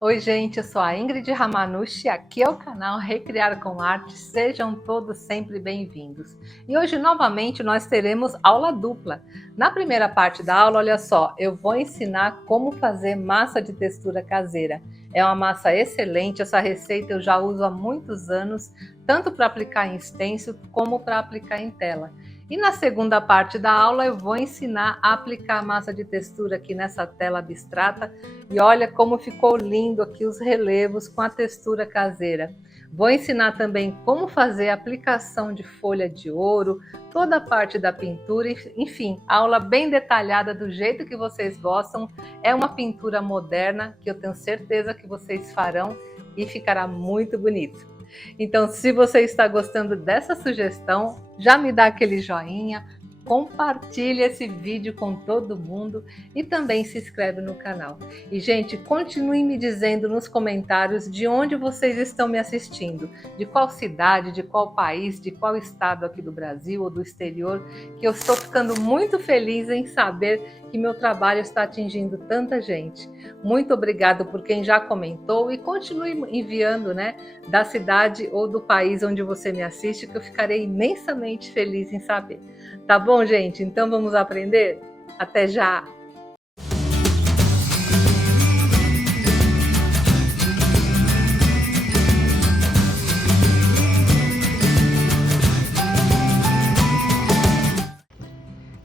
Oi, gente, eu sou a Ingrid Ramanushi, aqui é o canal Recriar com Arte, sejam todos sempre bem-vindos. E hoje, novamente, nós teremos aula dupla. Na primeira parte da aula, olha só, eu vou ensinar como fazer massa de textura caseira. É uma massa excelente, essa receita eu já uso há muitos anos, tanto para aplicar em stencil como para aplicar em tela. E na segunda parte da aula eu vou ensinar a aplicar a massa de textura aqui nessa tela abstrata e olha como ficou lindo aqui os relevos com a textura caseira. Vou ensinar também como fazer a aplicação de folha de ouro, toda a parte da pintura, enfim, aula bem detalhada do jeito que vocês gostam. É uma pintura moderna que eu tenho certeza que vocês farão e ficará muito bonito. Então, se você está gostando dessa sugestão, já me dá aquele joinha, compartilhe esse vídeo com todo mundo e também se inscreve no canal. E, gente, continue me dizendo nos comentários de onde vocês estão me assistindo, de qual cidade, de qual país, de qual estado aqui do Brasil ou do exterior, que eu estou ficando muito feliz em saber que meu trabalho está atingindo tanta gente. Muito obrigado por quem já comentou e continue enviando, né, da cidade ou do país onde você me assiste, que eu ficarei imensamente feliz em saber. Tá bom, gente? Então vamos aprender? Até já!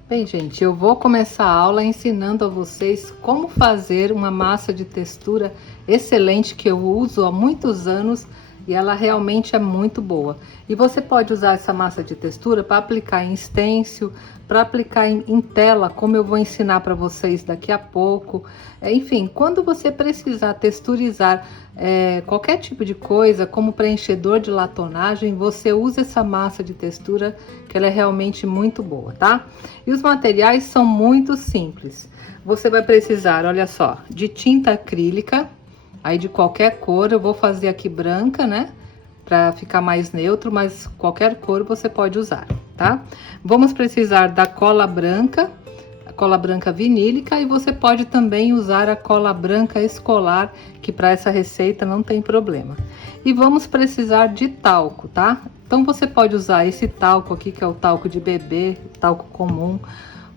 Bem, gente, eu vou começar a aula ensinando a vocês como fazer uma massa de textura excelente que eu uso há muitos anos e ela realmente é muito boa. E você pode usar essa massa de textura para aplicar em stencil, para aplicar em tela, como eu vou ensinar para vocês daqui a pouco. Enfim, quando você precisar texturizar qualquer tipo de coisa, como preenchedor de latonagem, você usa essa massa de textura, que ela é realmente muito boa, tá? E os materiais são muito simples. Você vai precisar, olha só, de tinta acrílica, aí de qualquer cor. Eu vou fazer aqui branca, né? Para ficar mais neutro, mas qualquer cor você pode usar, tá? Vamos precisar da cola branca, a cola branca vinílica, e você pode também usar a cola branca escolar, que para essa receita não tem problema. E vamos precisar de talco, tá? Então você pode usar esse talco aqui, que é o talco de bebê, talco comum.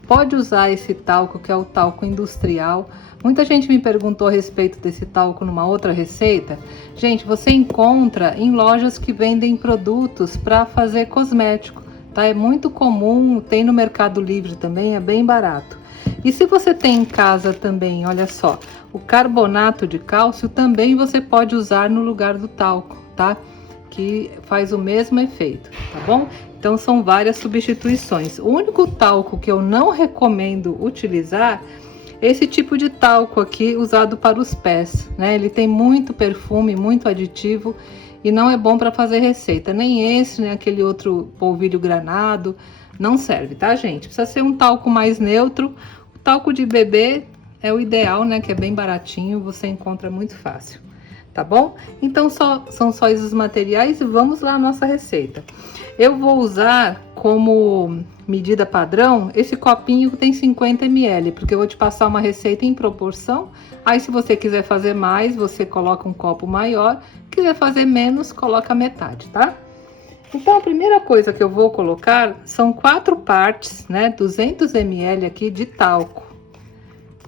Pode usar esse talco, que é o talco industrial. Muita gente me perguntou a respeito desse talco numa outra receita. Gente, você encontra em lojas que vendem produtos para fazer cosmético, tá? É muito comum, tem no Mercado Livre também, é bem barato. E se você tem em casa também, olha só, o carbonato de cálcio também você pode usar no lugar do talco, tá? Que faz o mesmo efeito, tá bom? Então são várias substituições. O único talco que eu não recomendo utilizar é esse tipo de talco aqui usado para os pés, né? Ele tem muito perfume, muito aditivo e não é bom para fazer receita. Nem esse, nem aquele outro polvilho granado, não serve, tá, gente? Precisa ser um talco mais neutro. O talco de bebê é o ideal, né? Que é bem baratinho, você encontra muito fácil. Tá bom? Então são só esses materiais e vamos lá à nossa receita. Eu vou usar como medida padrão esse copinho que tem 50 ml, porque eu vou te passar uma receita em proporção. Aí se você quiser fazer mais, você coloca um copo maior. Quiser fazer menos, coloca metade, tá? Então a primeira coisa que eu vou colocar são 4 partes, né? 200 ml aqui de talco.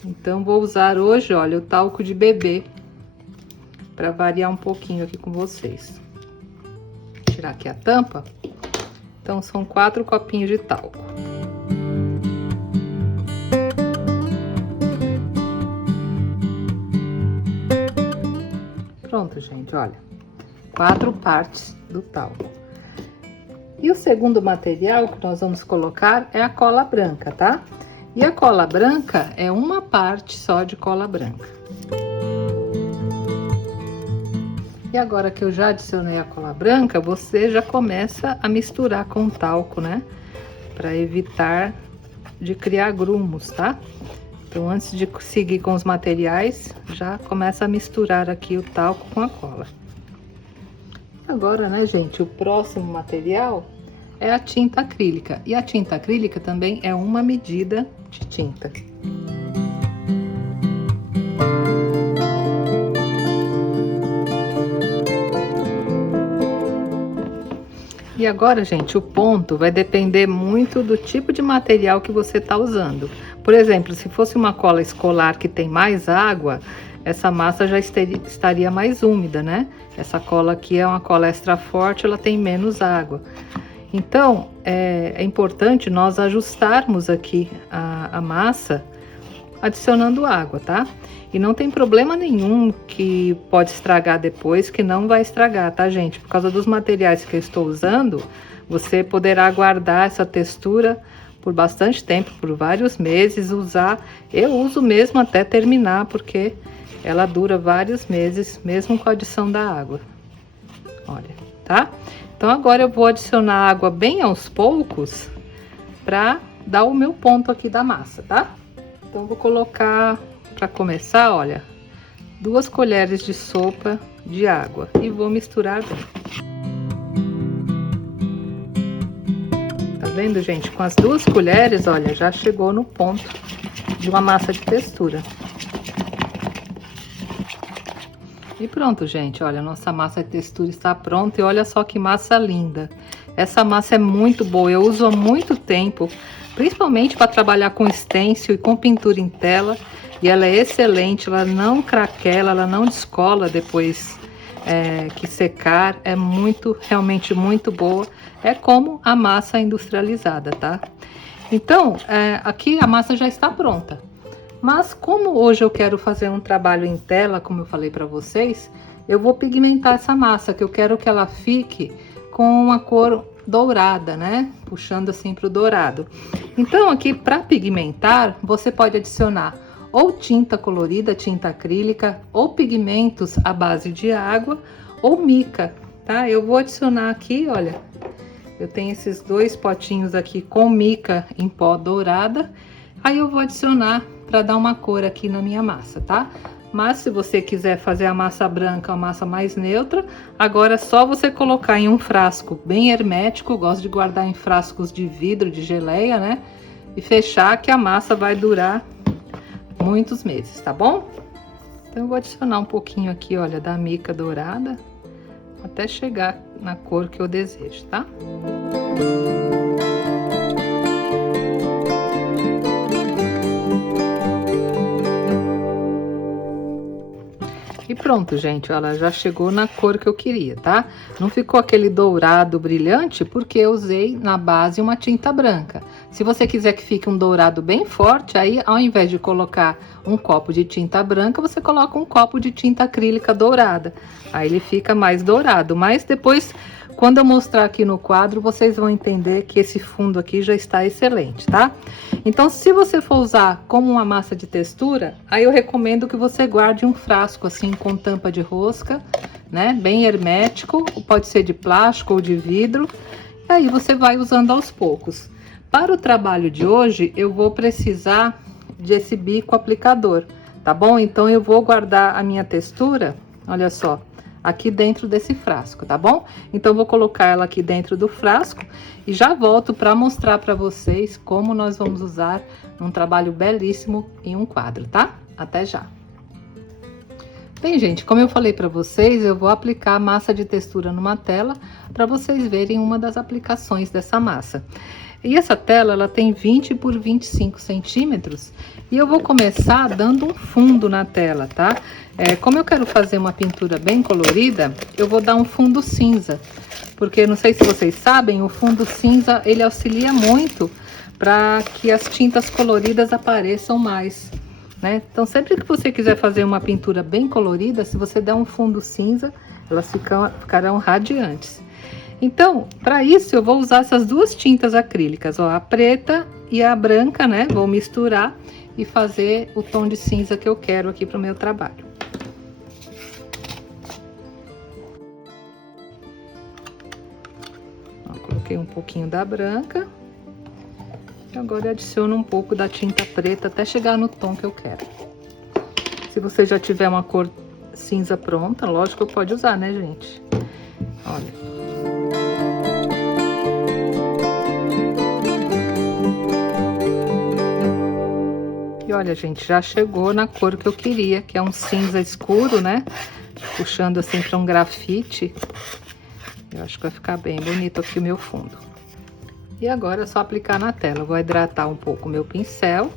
Então vou usar hoje, olha, o talco de bebê, para variar um pouquinho aqui com vocês. Vou tirar aqui a tampa. Então são 4 copinhos de talco. Pronto, gente, olha, 4 partes do talco. E o segundo material que nós vamos colocar é a cola branca, tá? E a cola branca é uma parte só de cola branca. E agora que eu já adicionei a cola branca, você já começa a misturar com o talco, né? Para evitar de criar grumos, tá? Então, antes de seguir com os materiais, já começa a misturar aqui o talco com a cola. Agora, né, gente, o próximo material é a tinta acrílica. E a tinta acrílica também é uma medida de tinta. E agora, gente, o ponto vai depender muito do tipo de material que você está usando. Por exemplo, se fosse uma cola escolar que tem mais água, essa massa já estaria mais úmida, né? Essa cola aqui é uma cola extra forte, ela tem menos água. Então, é importante nós ajustarmos aqui a massa adicionando água, tá? E não tem problema nenhum que pode estragar depois, que não vai estragar, tá, gente? Por causa dos materiais que eu estou usando, você poderá guardar essa textura por bastante tempo, por vários meses, usar. Eu uso mesmo até terminar, porque ela dura vários meses, mesmo com a adição da água. Olha, tá? Então agora eu vou adicionar água bem aos poucos para dar o meu ponto aqui da massa, tá? Então vou colocar, para começar, olha, 2 colheres de sopa de água e vou misturar bem. Tá vendo, gente? Com as 2 colheres, olha, já chegou no ponto de uma massa de textura. E pronto, gente, olha, nossa massa de textura está pronta e olha só que massa linda. Essa massa é muito boa, eu uso há muito tempo, principalmente para trabalhar com stencil e com pintura em tela. E ela é excelente, ela não craquela, ela não descola depois que secar. É realmente muito boa. É como a massa industrializada, tá? Então, aqui a massa já está pronta. Mas como hoje eu quero fazer um trabalho em tela, como eu falei para vocês, eu vou pigmentar essa massa, que eu quero que ela fique com uma cor dourada, né? Puxando assim para o dourado. Então aqui para pigmentar, você pode adicionar ou tinta colorida, tinta acrílica, ou pigmentos à base de água, ou mica, tá? Eu vou adicionar aqui, olha, eu tenho esses 2 potinhos aqui com mica em pó dourada, aí eu vou adicionar para dar uma cor aqui na minha massa, tá? Mas se você quiser fazer a massa branca, a massa mais neutra, agora é só você colocar em um frasco bem hermético, eu gosto de guardar em frascos de vidro, de geleia, né? E fechar, que a massa vai durar muitos meses, tá bom? Então eu vou adicionar um pouquinho aqui, olha, da mica dourada, até chegar na cor que eu desejo, tá? E pronto, gente, ela já chegou na cor que eu queria, tá? Não ficou aquele dourado brilhante, porque eu usei na base uma tinta branca. Se você quiser que fique um dourado bem forte, aí ao invés de colocar um copo de tinta branca, você coloca um copo de tinta acrílica dourada. Aí ele fica mais dourado, mas depois, quando eu mostrar aqui no quadro, vocês vão entender que esse fundo aqui já está excelente, tá? Então, se você for usar como uma massa de textura, aí eu recomendo que você guarde um frasco assim com tampa de rosca, né? Bem hermético, pode ser de plástico ou de vidro. E aí você vai usando aos poucos. Para o trabalho de hoje, eu vou precisar desse bico aplicador, tá bom? Então, eu vou guardar a minha textura, olha só, aqui dentro desse frasco, tá bom? Então, vou colocar ela aqui dentro do frasco e já volto para mostrar para vocês como nós vamos usar um trabalho belíssimo em um quadro, tá? Até já! Bem, gente, como eu falei para vocês, eu vou aplicar a massa de textura numa tela para vocês verem uma das aplicações dessa massa. E essa tela, ela tem 20 por 25 centímetros e eu vou começar dando um fundo na tela, tá? Como eu quero fazer uma pintura bem colorida, eu vou dar um fundo cinza, porque não sei se vocês sabem, o fundo cinza, ele auxilia muito para que as tintas coloridas apareçam mais, né? Então, sempre que você quiser fazer uma pintura bem colorida, se você der um fundo cinza, elas ficarão radiantes. Então, para isso, eu vou usar essas 2 tintas acrílicas, ó, a preta e a branca, né? Vou misturar e fazer o tom de cinza que eu quero aqui para o meu trabalho. Ó, coloquei um pouquinho da branca. E agora eu adiciono um pouco da tinta preta até chegar no tom que eu quero. Se você já tiver uma cor cinza pronta, lógico que pode usar, né, gente? Olha. E olha, gente, já chegou na cor que eu queria, que é um cinza escuro, né? Puxando assim para um grafite. Eu acho que vai ficar bem bonito aqui o meu fundo. E agora é só aplicar na tela. Eu vou hidratar um pouco o meu pincel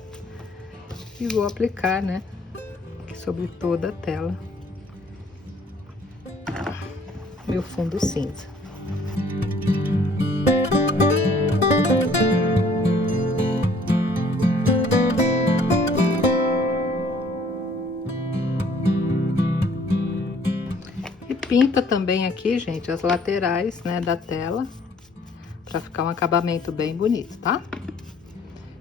e vou aplicar, né, aqui sobre toda a tela, meu fundo cinza. E pinta também aqui, gente, as laterais, né, da tela, para ficar um acabamento bem bonito, tá?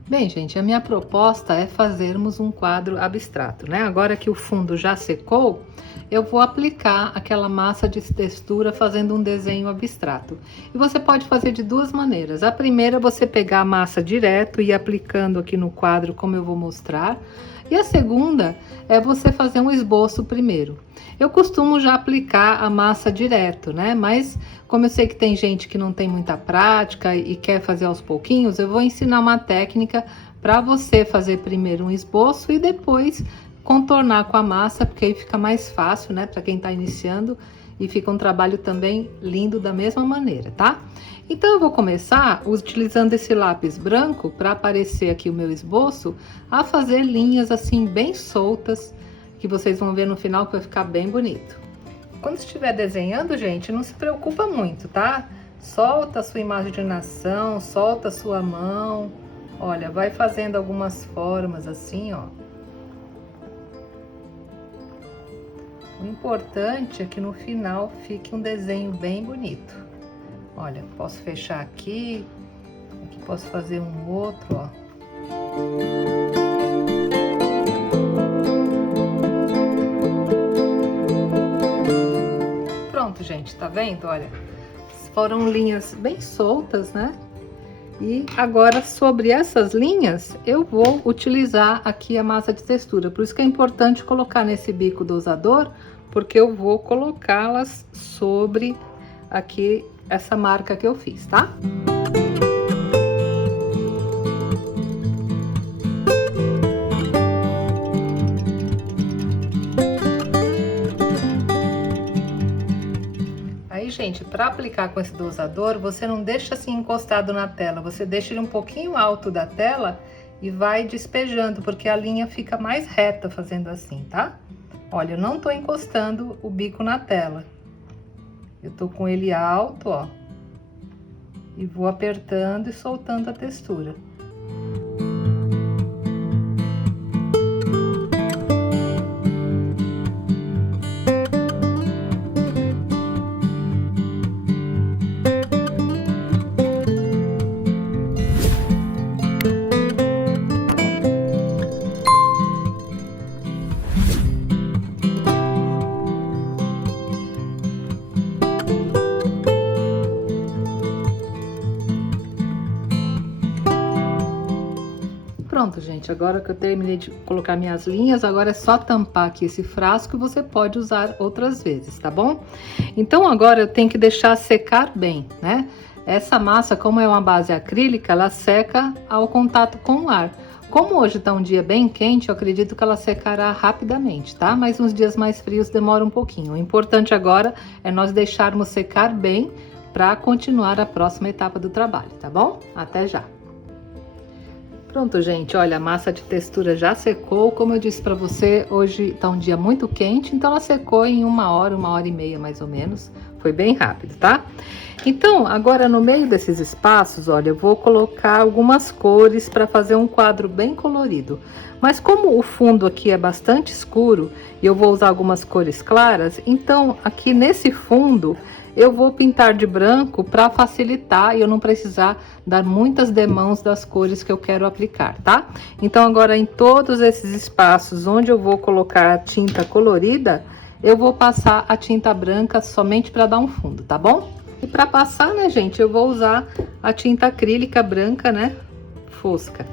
Bem, gente, a minha proposta é fazermos um quadro abstrato, né? Agora que o fundo já secou, eu vou aplicar aquela massa de textura fazendo um desenho abstrato. E você pode fazer de duas maneiras. A primeira é você pegar a massa direto e ir aplicando aqui no quadro, como eu vou mostrar. E a segunda é você fazer um esboço primeiro. Eu costumo já aplicar a massa direto, né? Mas como eu sei que tem gente que não tem muita prática e quer fazer aos pouquinhos, eu vou ensinar uma técnica para você fazer primeiro um esboço e depois contornar com a massa, porque aí fica mais fácil, né? Para quem está iniciando, e fica um trabalho também lindo da mesma maneira, tá? Então eu vou começar utilizando esse lápis branco para aparecer aqui o meu esboço, a fazer linhas assim bem soltas, que vocês vão ver no final que vai ficar bem bonito. Quando estiver desenhando, gente, não se preocupa muito, tá? Solta a sua imaginação, solta a sua mão. Olha, vai fazendo algumas formas assim, ó. O importante é que no final fique um desenho bem bonito. Olha, posso fechar aqui posso fazer um outro, ó. Pronto, gente, tá vendo? Olha, foram linhas bem soltas, né? E agora, sobre essas linhas, eu vou utilizar aqui a massa de textura. Por isso que é importante colocar nesse bico dosador, porque eu vou colocá-las sobre aqui essa marca que eu fiz, tá? Gente, para aplicar com esse dosador, você não deixa assim encostado na tela, você deixa ele um pouquinho alto da tela e vai despejando, porque a linha fica mais reta fazendo assim, tá? Olha, eu não tô encostando o bico na tela, eu tô com ele alto, ó, e vou apertando e soltando a textura. Pronto, gente, agora que eu terminei de colocar minhas linhas, agora é só tampar aqui esse frasco e você pode usar outras vezes, tá bom? Então agora eu tenho que deixar secar bem, né? Essa massa, como é uma base acrílica, ela seca ao contato com o ar. Como hoje tá um dia bem quente, eu acredito que ela secará rapidamente, tá? Mas uns dias mais frios demora um pouquinho. O importante agora é nós deixarmos secar bem para continuar a próxima etapa do trabalho, tá bom? Até já! Pronto, gente, olha, a massa de textura já secou. Como eu disse para você, hoje tá um dia muito quente, então ela secou em 1 hora, 1 hora e meia mais ou menos. Foi bem rápido, tá? Então, agora no meio desses espaços, olha, eu vou colocar algumas cores para fazer um quadro bem colorido. Mas como o fundo aqui é bastante escuro e eu vou usar algumas cores claras, então aqui nesse fundo eu vou pintar de branco para facilitar e eu não precisar dar muitas demãos das cores que eu quero aplicar, tá? Então agora em todos esses espaços onde eu vou colocar a tinta colorida, eu vou passar a tinta branca somente para dar um fundo, tá bom? E para passar, né, gente, eu vou usar a tinta acrílica branca, né, fosca.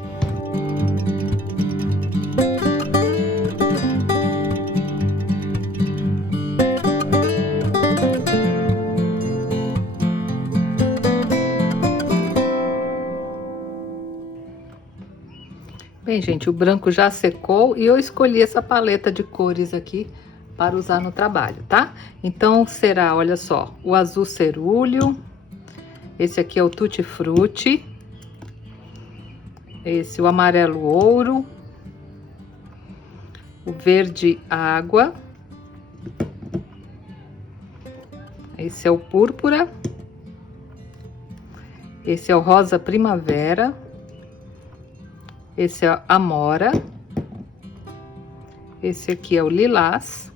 Bem, gente, o branco já secou e eu escolhi essa paleta de cores aqui para usar no trabalho, tá? Então, será, olha só, o azul cerúleo, esse aqui é o tutti frutti, esse o amarelo ouro, o verde água, esse é o púrpura, esse é o rosa primavera, esse é a amora, esse aqui é o lilás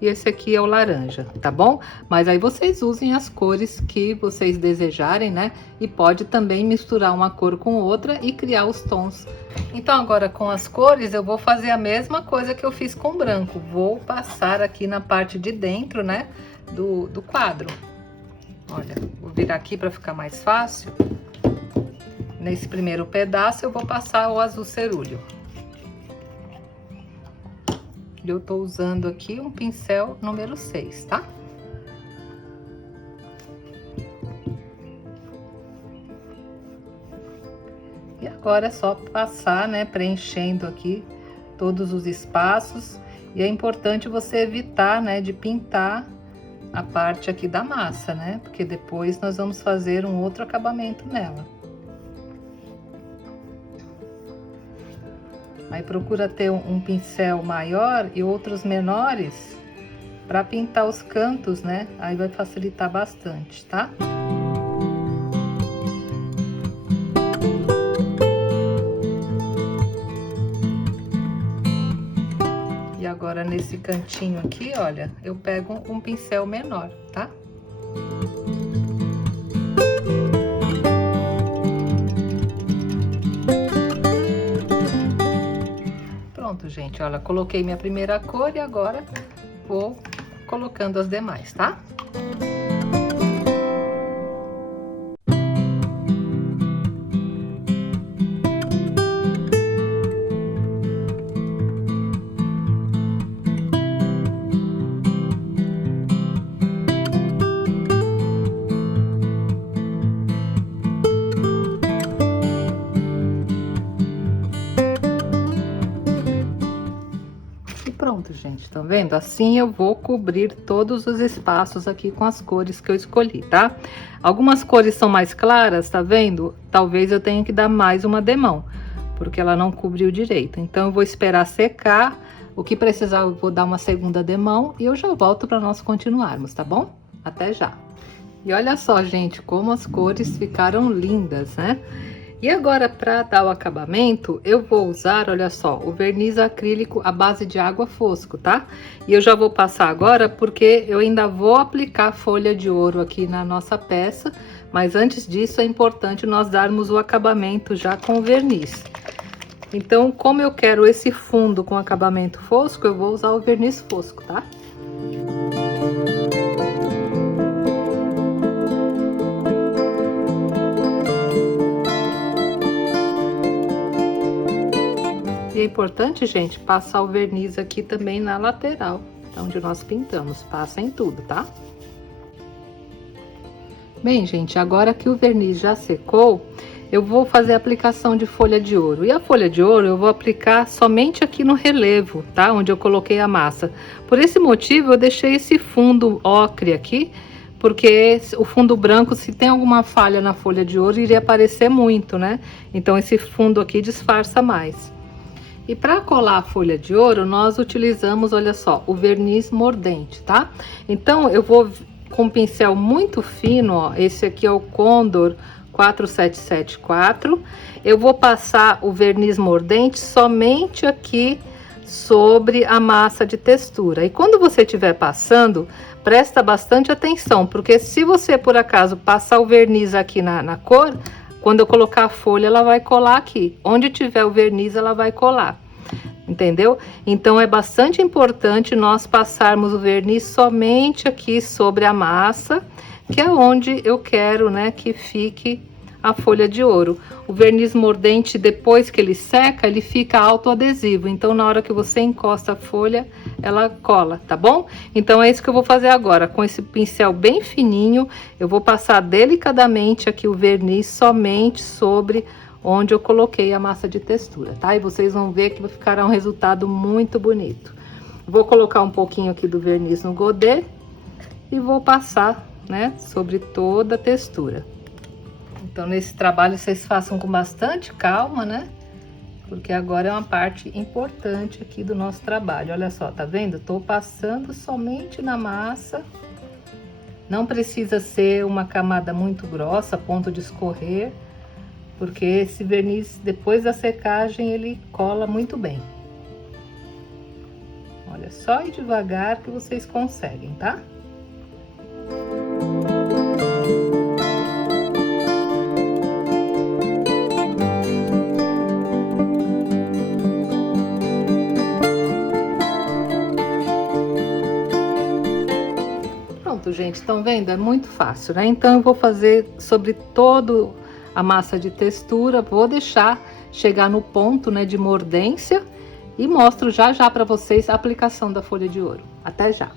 e esse aqui é o laranja, tá bom? Mas aí vocês usem as cores que vocês desejarem, né? E pode também misturar uma cor com outra e criar os tons. Então agora com as cores eu vou fazer a mesma coisa que eu fiz com branco. Vou passar aqui na parte de dentro, né? Do quadro. Olha, vou virar aqui para ficar mais fácil. Nesse primeiro pedaço eu vou passar o azul cerúleo. Eu tô usando aqui um pincel número 6, tá? E agora é só passar, né, preenchendo aqui todos os espaços. E é importante você evitar, né, de pintar a parte aqui da massa, né? Porque depois nós vamos fazer um outro acabamento nela. Aí procura ter um pincel maior e outros menores para pintar os cantos, né? Aí vai facilitar bastante, tá? E agora nesse cantinho aqui, olha, eu pego um pincel menor, tá? Pronto, gente, olha, coloquei minha primeira cor e agora vou colocando as demais, tá? Pronto, gente, tá vendo? Assim eu vou cobrir todos os espaços aqui com as cores que eu escolhi, tá? Algumas cores são mais claras, tá vendo? Talvez eu tenha que dar mais uma demão, porque ela não cobriu direito. Então eu vou esperar secar, o que precisar eu vou dar uma segunda demão e eu já volto para nós continuarmos, tá bom? Até já! E olha só, gente, como as cores ficaram lindas, né? E agora, para dar o acabamento, eu vou usar, olha só, o verniz acrílico à base de água fosco, tá? E eu já vou passar agora porque eu ainda vou aplicar folha de ouro aqui na nossa peça, mas antes disso é importante nós darmos o acabamento já com o verniz. Então, como eu quero esse fundo com acabamento fosco, eu vou usar o verniz fosco, tá? E é importante, gente, passar o verniz aqui também na lateral, onde nós pintamos. Passa em tudo, tá? Bem, gente, agora que o verniz já secou, eu vou fazer a aplicação de folha de ouro. E a folha de ouro eu vou aplicar somente aqui no relevo, tá? Onde eu coloquei a massa. Por esse motivo, eu deixei esse fundo ocre aqui, porque o fundo branco, se tem alguma falha na folha de ouro, iria aparecer muito, né? Então, esse fundo aqui disfarça mais. E para colar a folha de ouro, nós utilizamos, olha só, o verniz mordente, tá? Então, eu vou com um pincel muito fino, ó, esse aqui é o Condor 4774. Eu vou passar o verniz mordente somente aqui sobre a massa de textura. E quando você estiver passando, presta bastante atenção, porque se você, por acaso, passar o verniz aqui na cor, quando eu colocar a folha, ela vai colar aqui. Onde tiver o verniz, ela vai colar. Entendeu? Então, é bastante importante nós passarmos o verniz somente aqui sobre a massa, que é onde eu quero, né, que fique a folha de ouro. O verniz mordente, depois que ele seca, ele fica autoadesivo. Então, na hora que você encosta a folha, ela cola, tá bom? Então, é isso que eu vou fazer agora. Com esse pincel bem fininho, eu vou passar delicadamente aqui o verniz somente sobre onde eu coloquei a massa de textura, tá? E vocês vão ver que vai ficar um resultado muito bonito. Vou colocar um pouquinho aqui do verniz no godê e vou passar, né, sobre toda a textura. Então, nesse trabalho, vocês façam com bastante calma, né? Porque agora é uma parte importante aqui do nosso trabalho. Olha só, tá vendo? Tô passando somente na massa. Não precisa ser uma camada muito grossa, a ponto de escorrer, porque esse verniz, depois da secagem, ele cola muito bem. Olha, só ir devagar que vocês conseguem, tá? Pronto, gente, estão vendo? É muito fácil, né? Então, eu vou fazer sobre todo a massa de textura, vou deixar chegar no ponto, né, de mordência e mostro já já para vocês a aplicação da folha de ouro. Até já!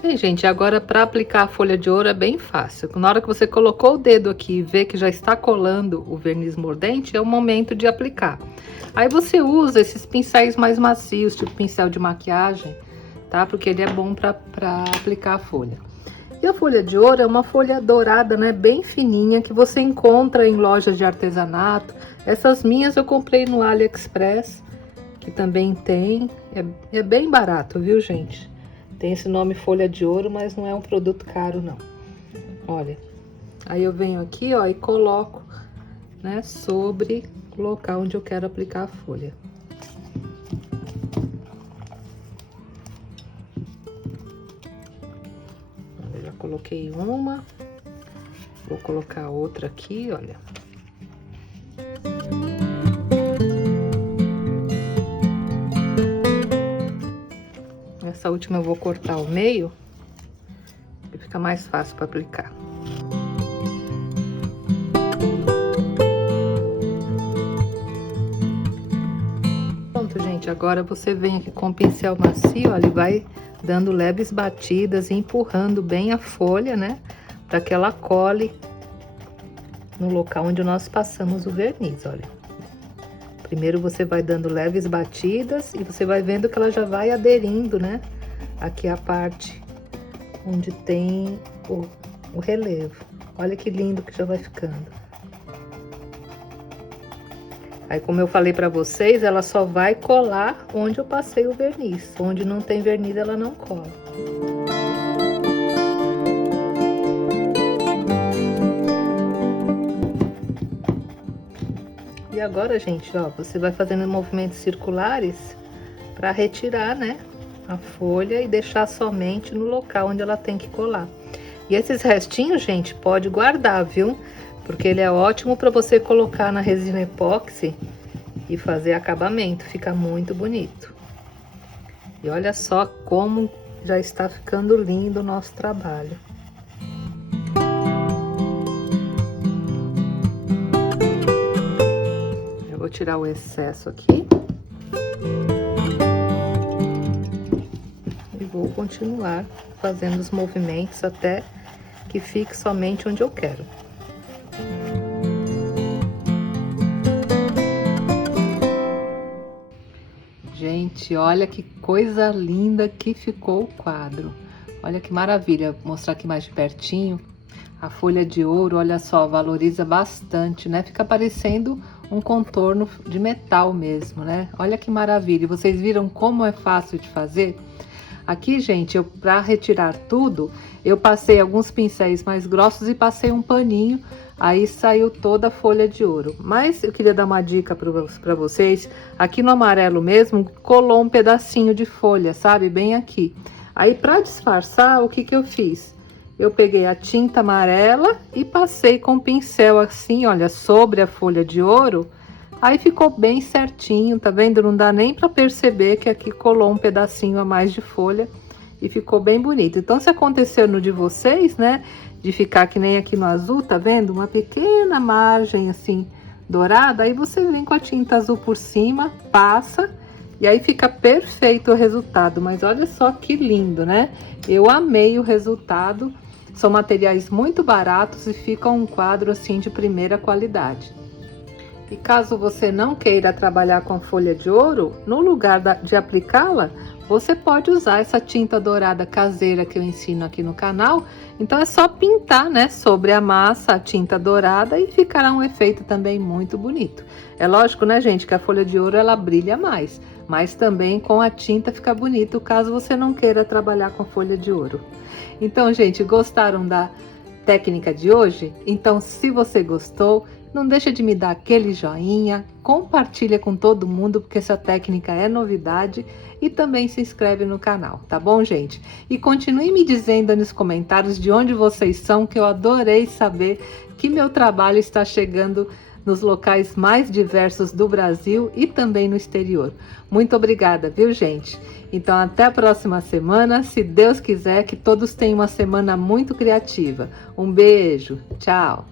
Bem, gente, agora para aplicar a folha de ouro é bem fácil. Na hora que você colocou o dedo aqui e vê que já está colando o verniz mordente, é o momento de aplicar. Aí você usa esses pincéis mais macios, tipo pincel de maquiagem, tá? Porque ele é bom para aplicar a folha. E a folha de ouro é uma folha dourada, né? Bem fininha, que você encontra em lojas de artesanato. Essas minhas eu comprei no AliExpress, que também tem. É bem barato, viu, gente? Tem esse nome folha de ouro, mas não é um produto caro, não. Olha, aí eu venho aqui, ó, e coloco, né, sobre o local onde eu quero aplicar a folha. Eu já coloquei uma, vou colocar outra aqui, olha. Essa última eu vou cortar ao meio, que fica mais fácil para aplicar. Pronto, gente, agora você vem aqui com o pincel macio, olha, e vai dando leves batidas e empurrando bem a folha, né, para que ela cole no local onde nós passamos o verniz, olha. Primeiro você vai dando leves batidas e você vai vendo que ela já vai aderindo, né? Aqui é a parte onde tem o relevo. Olha que lindo que já vai ficando. Aí, como eu falei pra vocês, ela só vai colar onde eu passei o verniz. Onde não tem verniz, ela não cola. E agora, gente, ó, você vai fazendo movimentos circulares para retirar, né, a folha e deixar somente no local onde ela tem que colar. E esses restinhos, gente, pode guardar, viu? Porque ele é ótimo para você colocar na resina epóxi e fazer acabamento, fica muito bonito. E olha só como já está ficando lindo o nosso trabalho. Vou tirar o excesso aqui. E vou continuar fazendo os movimentos até que fique somente onde eu quero. Gente, olha que coisa linda que ficou o quadro. Olha que maravilha. Vou mostrar aqui mais de pertinho. A folha de ouro, olha só, valoriza bastante, né? Fica parecendo um contorno de metal mesmo, né? Olha que maravilha. E vocês viram como é fácil de fazer? Aqui, gente, para retirar tudo, eu passei alguns pincéis mais grossos e passei um paninho, aí saiu toda a folha de ouro. Mas eu queria dar uma dica para vocês, aqui no amarelo mesmo, colou um pedacinho de folha, sabe? Bem aqui. Aí, para disfarçar, o que que eu fiz? Eu peguei a tinta amarela e passei com o pincel assim, olha, sobre a folha de ouro. Aí ficou bem certinho, tá vendo? Não dá nem para perceber que aqui colou um pedacinho a mais de folha e ficou bem bonito. Então, se aconteceu no de vocês, né, de ficar que nem aqui no azul, tá vendo? Uma pequena margem assim, dourada, aí você vem com a tinta azul por cima, passa e aí fica perfeito o resultado. Mas olha só que lindo, né? Eu amei o resultado. São materiais muito baratos e fica um quadro assim de primeira qualidade. E caso você não queira trabalhar com folha de ouro, no lugar de aplicá-la, você pode usar essa tinta dourada caseira que eu ensino aqui no canal. Então é só pintar, né, sobre a massa a tinta dourada e ficará um efeito também muito bonito. É lógico, né, gente, que a folha de ouro ela brilha mais, mas também com a tinta fica bonito caso você não queira trabalhar com folha de ouro. Então, gente, gostaram da técnica de hoje? Então, se você gostou, não deixa de me dar aquele joinha, compartilha com todo mundo, porque essa técnica é novidade, e também se inscreve no canal, tá bom, gente? E continue me dizendo nos comentários de onde vocês são, que eu adorei saber que meu trabalho está chegando nos locais mais diversos do Brasil e também no exterior. Muito obrigada, viu, gente? Então, até a próxima semana, se Deus quiser, que todos tenham uma semana muito criativa. Um beijo, tchau!